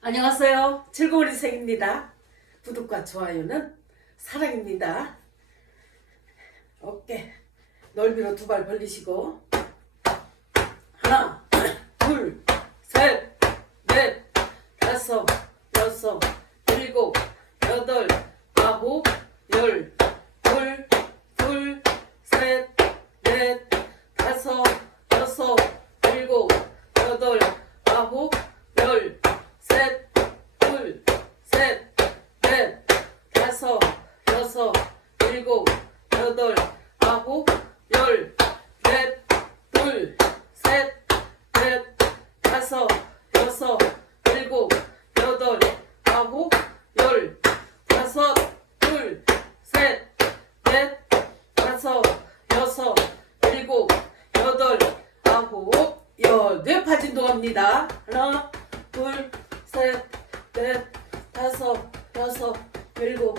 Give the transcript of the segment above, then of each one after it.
안녕하세요. 즐거운 인생입니다. 구독과 좋아요는 사랑입니다. 어깨 넓이로 두 발 벌리시고 하나, 둘, 셋, 넷, 다섯, 여섯, 일곱, 여덟, 아홉, 열, 둘, 둘, 셋, 넷, 다섯, 여섯, 일곱, 여덟, 아홉, 열, 셋, 둘, 셋, 넷, 다섯, 여섯, 일곱, 여덟, 아홉, 열, 넷, 둘, 셋, 넷, 다섯, 여섯, 일곱, 여덟, 아홉, 열, 다섯, 둘, 셋, 넷, 다섯, 여섯, 일곱, 여덟, 아홉, 열. 뇌파 진동합니다. 하나, 둘, 셋, 넷, 다섯, 여섯, 일곱,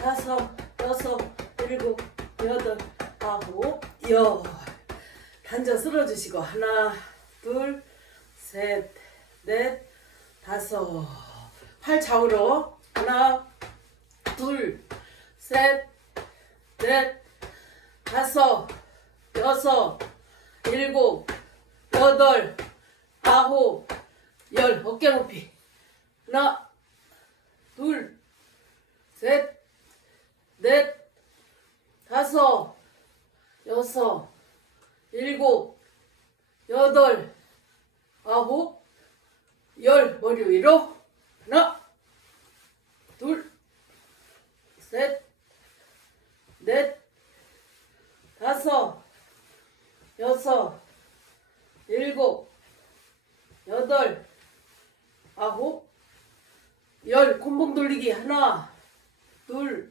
다섯, 여섯, 일곱, 여덟, 아홉, 열. 단전 쓸어주시고 하나, 둘, 셋, 넷, 다섯. 팔 좌우로 하나, 둘, 셋, 넷, 다섯, 여섯, 일곱, 여덟, 아홉, 열. 어깨 높이. 하나, 둘, 셋, 넷, 다섯, 여섯, 일곱, 여덟, 아홉, 열. 머리 위로. 하나, 둘, 셋, 넷, 다섯, 여섯, 일곱, 여덟, 아홉, 열. 곤봉 돌리기. 하나, 둘,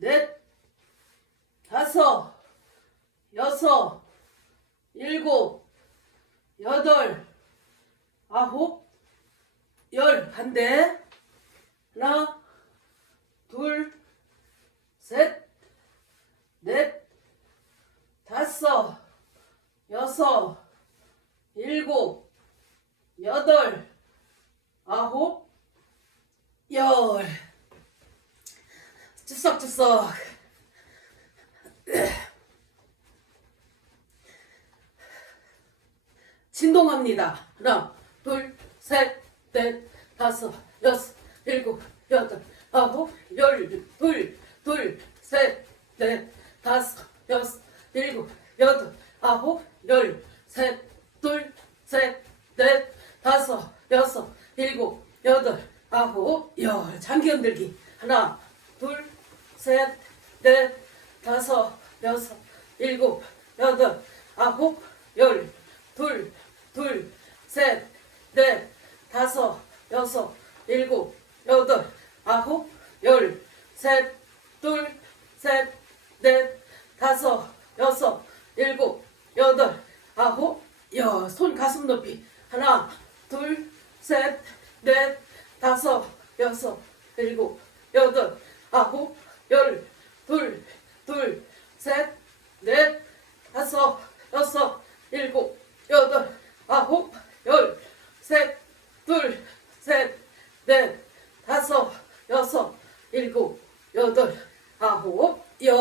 넷, 다섯, 여섯, 일곱, 여덟, 아홉, 열. 반대. 하나, 둘, 셋, 넷, 다섯, 여섯, 일곱, 여덟, 아홉, 열. 주석주석. 진동합니다. 하나, 둘, 셋, 넷, 다섯, 여섯, 일곱, 여덟, 아홉, 열, 둘, 둘, 셋, 넷, 다섯, 여섯, 일곱, 여덟, 아홉, 열, 셋, 둘, 셋, 넷, 다섯, 여섯, 일곱, 여덟, 아홉, 열. 장기 흔들기. 하나, 둘, 셋, 넷, 다섯, 여섯, 일곱, 여덟, 아홉, 열, 둘, 둘, 셋, 넷, 다섯, 여섯, 일곱, 여덟, 아홉, 열, 셋, 둘, 셋, 넷, 다섯, 여섯, 일곱, 여덟, 아홉, 열. 손 가슴 높이. 하나, 둘, 셋, 넷, 다섯, 여섯, 일곱, 여덟, 아홉, 열, 둘, 둘, 셋, 넷, 다섯, 여섯, 일곱, 여덟, 아홉, 열, 셋, 둘, 셋, 넷, 다섯, 여섯, 일곱, 여덟, 아홉, 열.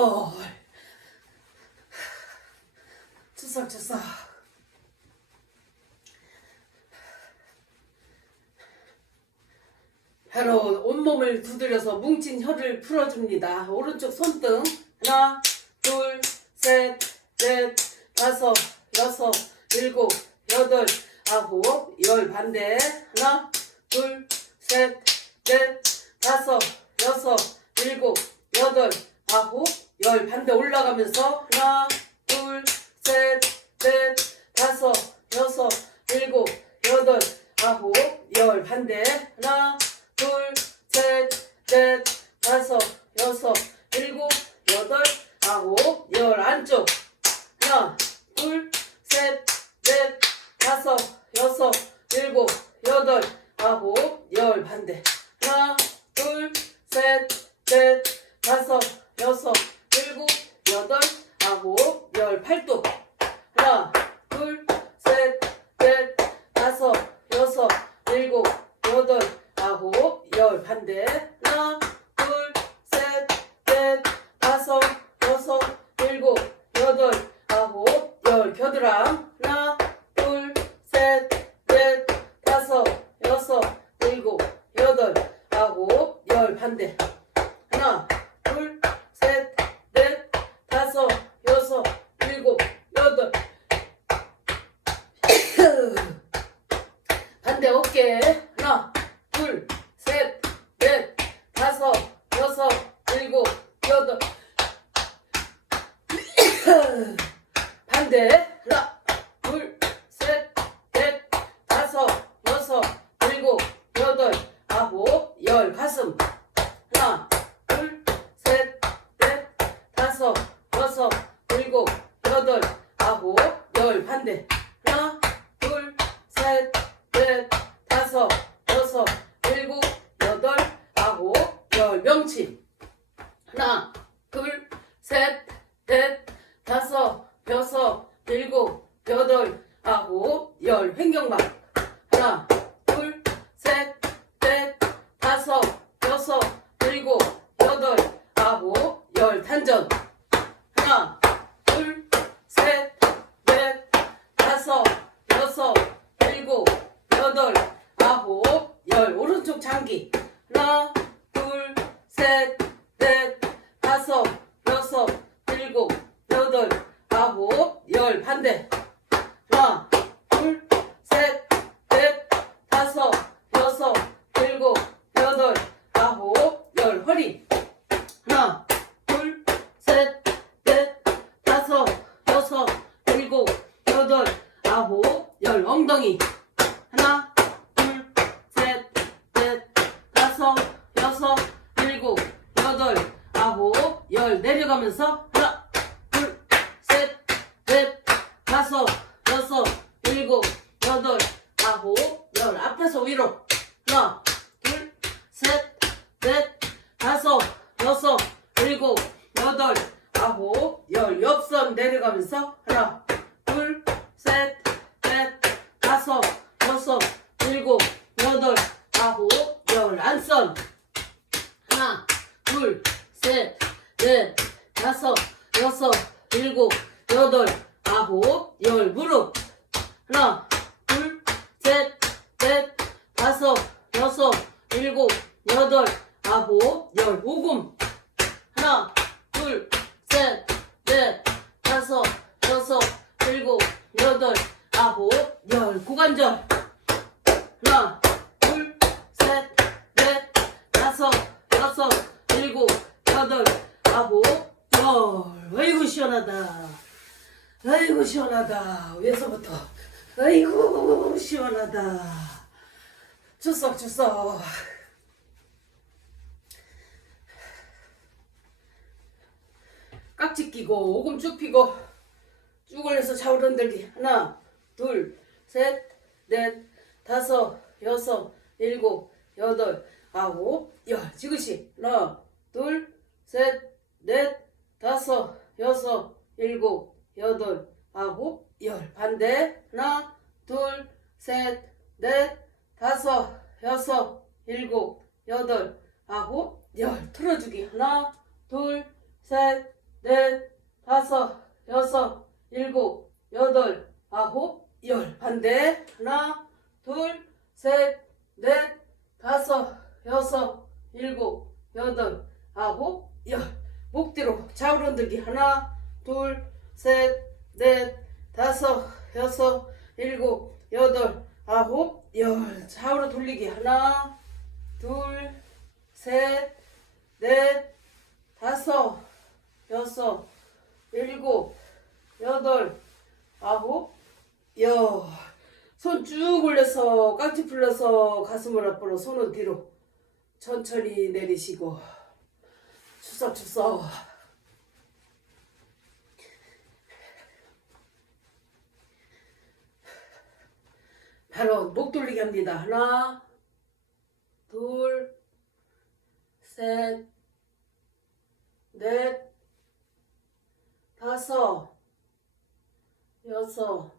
추석추석. 바로 온몸을 두드려서 뭉친 혀를 풀어줍니다. 오른쪽 손등 하나, 둘, 셋, 넷, 다섯, 여섯, 일곱, 여덟, 아홉, 열. 반대. 하나, 둘, 셋, 넷, 다섯, 여섯, 일곱, 여덟, 아홉, 열. 반대 올라가면서 하나, 둘, 셋, 넷, 다섯, 여섯, 일곱, 여덟, 아홉, 열. 반대. 하나, 둘, 셋, 넷, 다섯, 여섯, 일곱, 여덟, 아홉, 열. 안쪽 하나, 둘, 셋, 넷, 다섯, 여섯, 일곱, 여덟, 아홉, 열 반대 하나, 둘, 셋, 넷, 다섯, 여섯, 일곱, 여덟, 아홉, 열 팔뚝 하나, 둘, 셋, 넷, 다섯, 여섯, 일곱, 여덟, 아홉, 열 반대 하나, 둘, 셋, 넷, 다섯, 여섯, 일곱, 여덟, 아홉, 열 겨드랑 하나, 둘, 셋, 넷, 다섯, 여섯, 일곱, 여덟, 아홉, 열 반대. 하나, 둘, 셋, 넷, 다섯, 여섯, 일곱, 여덟. 반대 어깨. 하나 둘 셋 넷 다섯 여섯 일곱 여덟 반대 하나 둘셋넷 다섯 여섯 일곱 여덟 아홉 열 가슴 하나 둘셋넷 다섯 여섯 일곱 여덟 아홉 열 반대 하나 둘, 셋, 넷, 다섯, 여섯, 일곱, 여덟, 아홉, 열 명치. 하나, 둘, 셋, 넷, 다섯, 여섯, 일곱, 여덟, 아홉, 열 횡격막. 하나, 둘, 셋, 넷, 다섯, 여섯, 일곱, 여덟, 아홉, 열 단전. 하나, 둘, 셋, 넷, 다섯, 여섯, 일곱, 여덟, 아홉, 열. 오른쪽 장기. 하나, 둘, 셋, 넷, 다섯, 여섯, 일곱, 여덟, 아홉, 열. 반대. 하나, 둘, 셋, 넷, 다섯, 여섯, 일곱, 여덟, 아홉, 열. 허리. 하나, 둘, 셋, 넷, 다섯, 여섯, 일곱, 여덟, 아홉, 열 엉덩이 하나, 둘, 셋, 넷, 다섯, 여섯, 일곱, 여덟, 아홉, 열 내려가면서 하나, 둘, 셋, 넷, 다섯, 여섯, 일곱, 여덟, 아홉, 열 앞에서 위로 하나, 둘, 셋, 넷, 다섯, 여섯, 일곱, 여덟, 아홉, 열 옆선 내려가면서 하나, 둘, 셋, 넷, 다섯, 여섯, 일곱, 여덟, 아홉, 열 안선 하나, 둘, 셋, 넷, 다섯, 여섯, 일곱, 여덟, 아홉, 열 무릎 하나, 둘, 셋, 넷, 다섯, 여섯, 일곱, 여덟, 아홉, 열 오금 하나, 둘, 셋, 넷, 다섯, 여섯, 일곱, 여덟, 아홉, 열 고관절 하나, 둘, 셋, 넷, 다섯, 여섯, 일곱, 여덟, 아홉, 열. 아이고 시원하다. 아이고 시원하다. 위에서부터. 아이고 시원하다. 주석 주석. 깍지 끼고 오금 쭉 피고 쭉 올려서 좌우로 흔들기 하나 둘셋 넷 다섯 여섯 일곱 여덟 아홉 열. 지그시. 하나 둘 셋 넷 다섯 여섯 일곱 여덟 아홉 열. 반대. 하나 둘 셋 넷 다섯 여섯 일곱 여덟 아홉 열. 틀어주기. 하나 둘 셋 넷, 다섯, 여섯, 일곱, 여덟, 아홉, 열. 반대. 하나, 둘, 셋, 넷, 다섯, 여섯, 일곱, 여덟, 아홉, 열. 목 뒤로 좌우로 흔들기. 하나, 둘, 셋, 넷, 다섯, 여섯, 일곱, 여덟, 아홉, 열. 좌우로 돌리기. 하나, 둘, 셋, 넷, 다섯, 여섯, 일곱, 여덟, 아홉, 열. 손쭉 올려서 깍지 풀러서 가슴을 앞으로 손은 뒤로 천천히 내리시고 추석추석 바로 목 돌리기 합니다. 하나 둘 셋, 넷, 다섯, 여섯,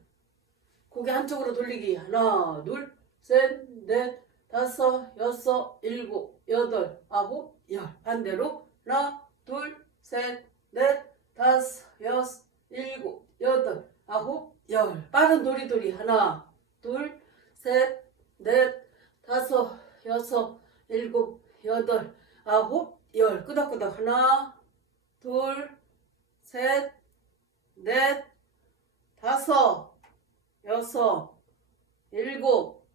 고개 한쪽으로 돌리기. 하나, 둘, 셋, 넷, 다섯, 여섯, 일곱, 여덟, 아홉, 열. 반대로. 하나, 둘, 셋, 넷, 다섯, 여섯, 일곱, 여덟, 아홉, 열. 빠른 도리도리. 하나, 둘, 셋, 넷, 다섯, 여섯, 일곱, 여덟, 아홉, 열. 끄덕끄덕. 하나, 둘, 셋, 넷, 다섯, 여섯, 일곱,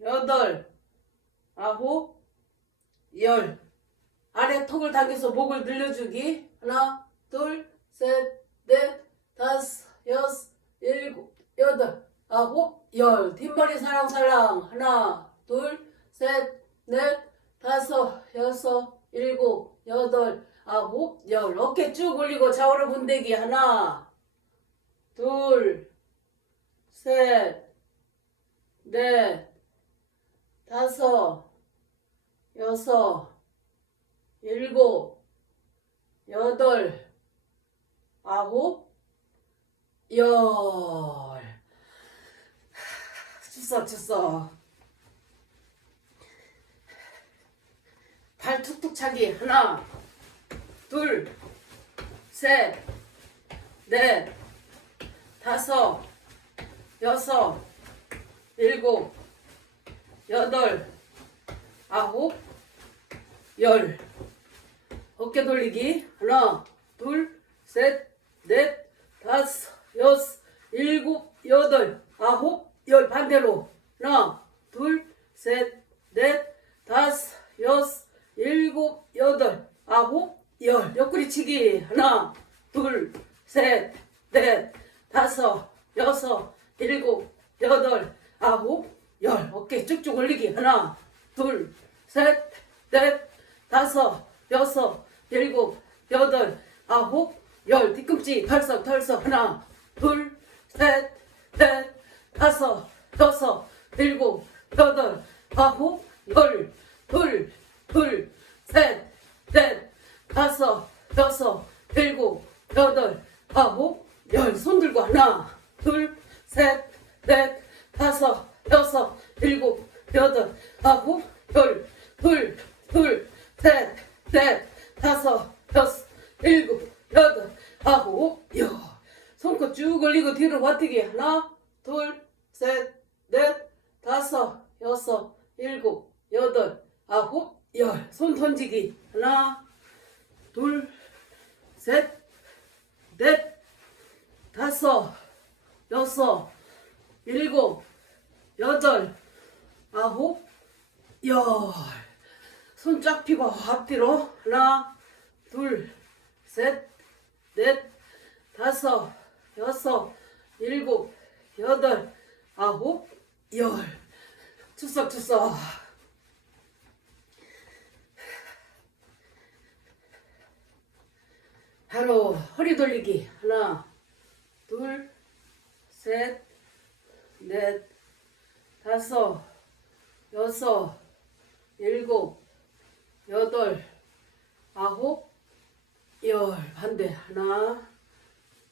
여덟, 아홉, 열. 아래 턱을 당겨서 목을 늘려주기. 하나, 둘, 셋, 넷, 다섯, 여섯, 일곱, 여덟, 아홉, 열. 뒷머리 살랑살랑. 하나, 둘, 셋, 넷, 다섯, 여섯, 일곱, 여덟, 아홉, 열. 어깨 쭉 올리고 좌우로 분대기. 하나, 둘, 셋, 넷, 다섯, 여섯, 일곱, 여덟, 아홉, 열. 추석, 추석. 발 툭툭 차기. 하나, 둘, 셋, 넷, 다섯, 여섯, 일곱, 여덟, 아홉, 열. 어깨 돌리기. 하나, 둘, 셋, 넷, 다섯, 여섯, 일곱, 여덟, 아홉, 열. 반대로. 하나, 둘, 셋, 넷, 다섯, 여섯, 일곱, 여덟, 아홉, 열. 옆구리 치기. 하나, 둘, 셋, 넷, 다섯, 여섯, 일곱, 여덟, 아홉, 열. 어깨 쭉쭉 올리기. 하나, 둘, 셋, 넷, 다섯, 여섯, 일곱, 여덟, 아홉, 열. 뒤꿈치 털썩 털썩. 하나, 둘, 셋, 넷, 다섯, 여섯, 일곱, 여덟, 아홉, 열. 둘, 둘, 셋, 넷, 다섯, 여섯, 일곱, 여덟, 아홉, 열. 손 들고 하나, 둘, 셋, 넷, 다섯, 여섯, 일곱, 여덟, 아홉, 열. 둘, 둘, 셋, 넷, 다섯, 여섯, 일곱, 여덟, 아홉, 열. 손끝 쭉 올리고 뒤로 버티기. 하나, 둘, 셋, 넷, 다섯, 여섯, 일곱, 여덟, 아홉, 열. 손 던지기. 하나, 둘, 셋, 넷, 다섯, 여섯, 일곱, 여덟, 아홉, 열. 손 쫙 펴고 앞뒤로. 하나, 둘, 셋, 넷, 다섯, 여섯, 일곱, 여덟, 아홉, 열. 추석추석. 바로 허리 돌리기. 하나, 둘, 셋, 넷, 다섯, 여섯, 일곱, 여덟, 아홉, 열. 반대. 하나,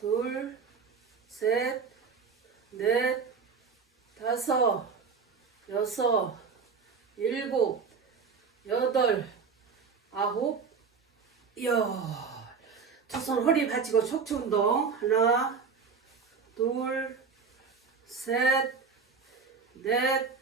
둘, 셋, 넷, 다섯, 여섯, 일곱, 여덟, 아홉, 열. 두 손 허리 받치고 척추 운동. 하나, 둘, 셋, 넷,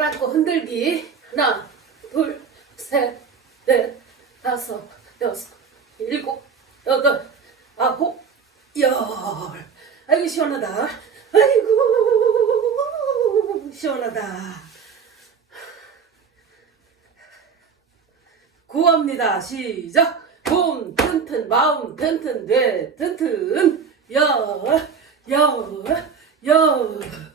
끌어안고 흔들기. 하나, 둘, 셋, 넷, 다섯, 여섯, 일곱, 여덟, 아홉, 열. 아이고, 시원하다. 아이고, 시원하다. 구합니다. 시작. 몸 튼튼, 마음 튼튼, 뇌 튼튼, 열, 열, 열.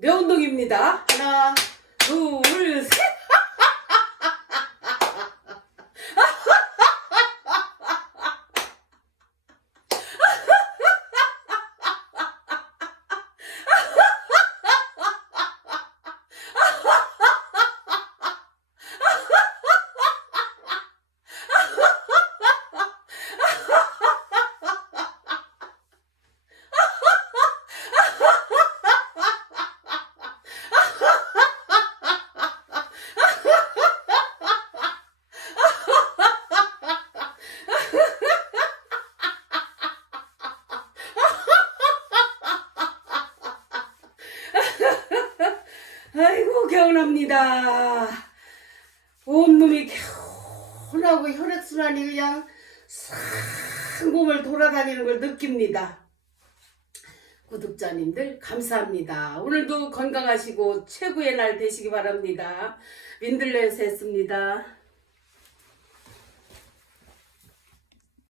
뇌 운동입니다. 하나, 둘, 개운합니다. 온몸이 개운하고 혈액순환이 그냥 싹 몸을 돌아다니는 걸 느낍니다. 구독자님들 감사합니다. 오늘도 건강하시고 최고의 날 되시기 바랍니다. 민들레에서 했습니다.